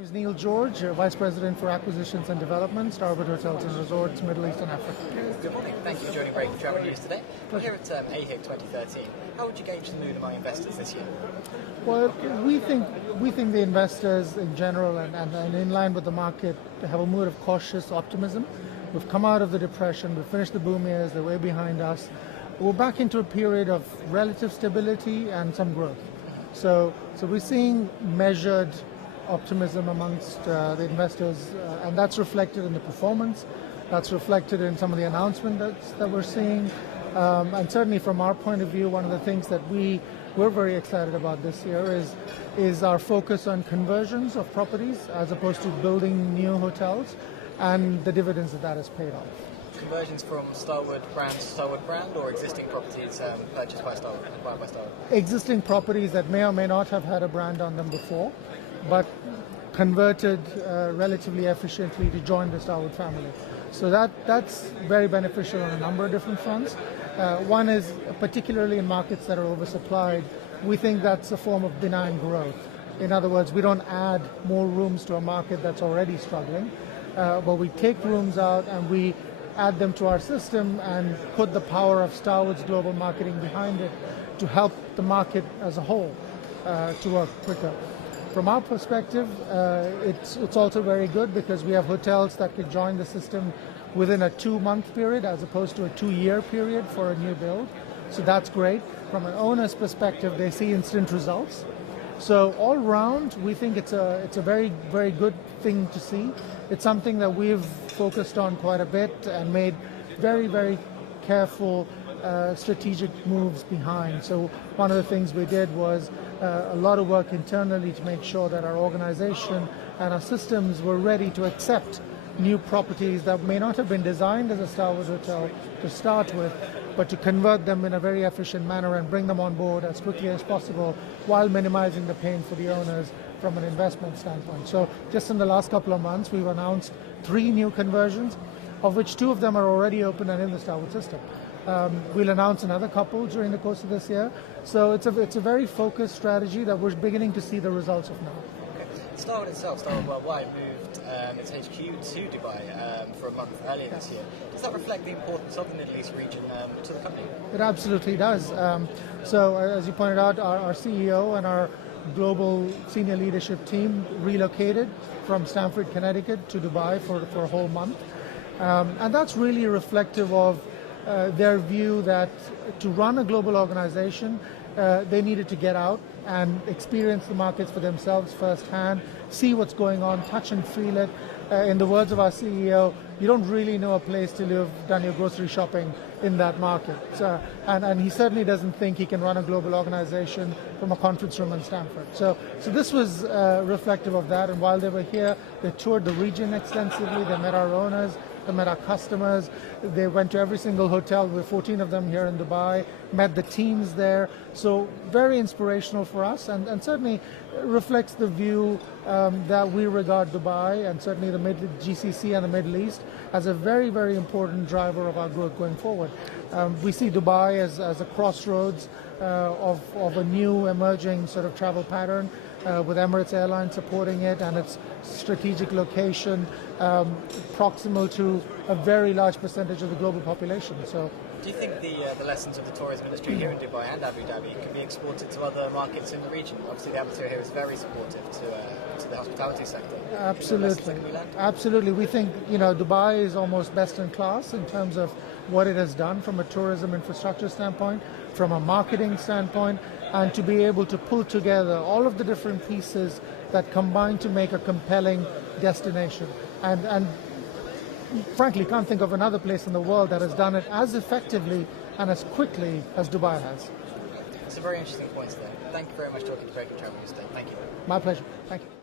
My name is Neil George, Vice President for Acquisitions and Development, Starwood Hotels and Resorts, Middle East and Africa. Good morning. Thank you for joining Breaking Travel News today. We're here at AHIC 2013. How would you gauge the mood among investors this year? Well, we think the investors in general and in line with the market have a mood of cautious optimism. We've come out of the depression, we've finished the boom years, they're way behind us. We're back into a period of relative stability and some growth. So we're seeing measured optimism amongst the investors, and that's reflected in the performance, that's reflected in some of the announcements that we're seeing, and certainly from our point of view, one of the things that we're very excited about this year is our focus on conversions of properties as opposed to building new hotels, and the dividends that has paid off. Conversions from Starwood brand, or existing properties purchased by Starwood, acquired by Starwood? Existing properties that may or may not have had a brand on them before, but converted relatively efficiently to join the Starwood family. So that's very beneficial on a number of different fronts. One is, particularly in markets that are oversupplied, we think that's a form of benign growth. In other words, we don't add more rooms to a market that's already struggling, but we take rooms out and we add them to our system and put the power of Starwood's global marketing behind it to help the market as a whole to work quicker. From our perspective, it's also very good because we have hotels that could join the system within a 2-month period as opposed to a 2-year period for a new build. So that's great. From an owner's perspective, they see instant results. So all round, we think it's a very, very good thing to see. It's something that we've focused on quite a bit and made very, very careful strategic moves behind. So one of the things we did was a lot of work internally to make sure that our organization and our systems were ready to accept new properties that may not have been designed as a Starwood hotel to start with, but to convert them in a very efficient manner and bring them on board as quickly as possible while minimizing the pain for the owners from an investment standpoint. So just in the last couple of months, we've announced 3 new conversions, of which 2 of them are already open and in the Starwood system. We'll announce another couple during the course of this year. So it's a very focused strategy that we're beginning to see the results of now. Okay. Starwood itself, Starwood Worldwide, moved its HQ to Dubai for a month earlier this year. Does that reflect the importance of the Middle East region to the company? It absolutely does. So as you pointed out, our CEO and our global senior leadership team relocated from Stamford, Connecticut to Dubai for a whole month. And that's really reflective of their view that to run a global organization, they needed to get out and experience the markets for themselves firsthand, see what's going on, touch and feel it. In the words of our CEO, you don't really know a place till you've done your grocery shopping in that market. And he certainly doesn't think he can run a global organization from a conference room in Stamford. So this was reflective of that. And while they were here, they toured the region extensively. They met our owners. They met our customers. They went to every single hotel. There were 14 of them here in Dubai, met the teams there. So very inspirational for us, and certainly reflects the view that we regard Dubai and certainly the GCC and the Middle East as a very, very important driver of our growth going forward. We see Dubai as a crossroads of a new emerging sort of travel pattern, with Emirates Airlines supporting it and its strategic location proximal to a very large percentage of the global population. So, do you think the lessons of the tourism industry here in Dubai and Abu Dhabi can be exported to other markets in the region? Obviously, the atmosphere here is very supportive to the hospitality sector. Absolutely, absolutely. We think Dubai is almost best in class in terms of what it has done from a tourism infrastructure standpoint, from a marketing standpoint, and to be able to pull together all of the different pieces that combine to make a compelling destination. And frankly, can't think of another place in the world that has done it as effectively and as quickly as Dubai has. It's a very interesting point there. Thank you very much for talking to Breaking Travel News today. Thank you. My pleasure. Thank you.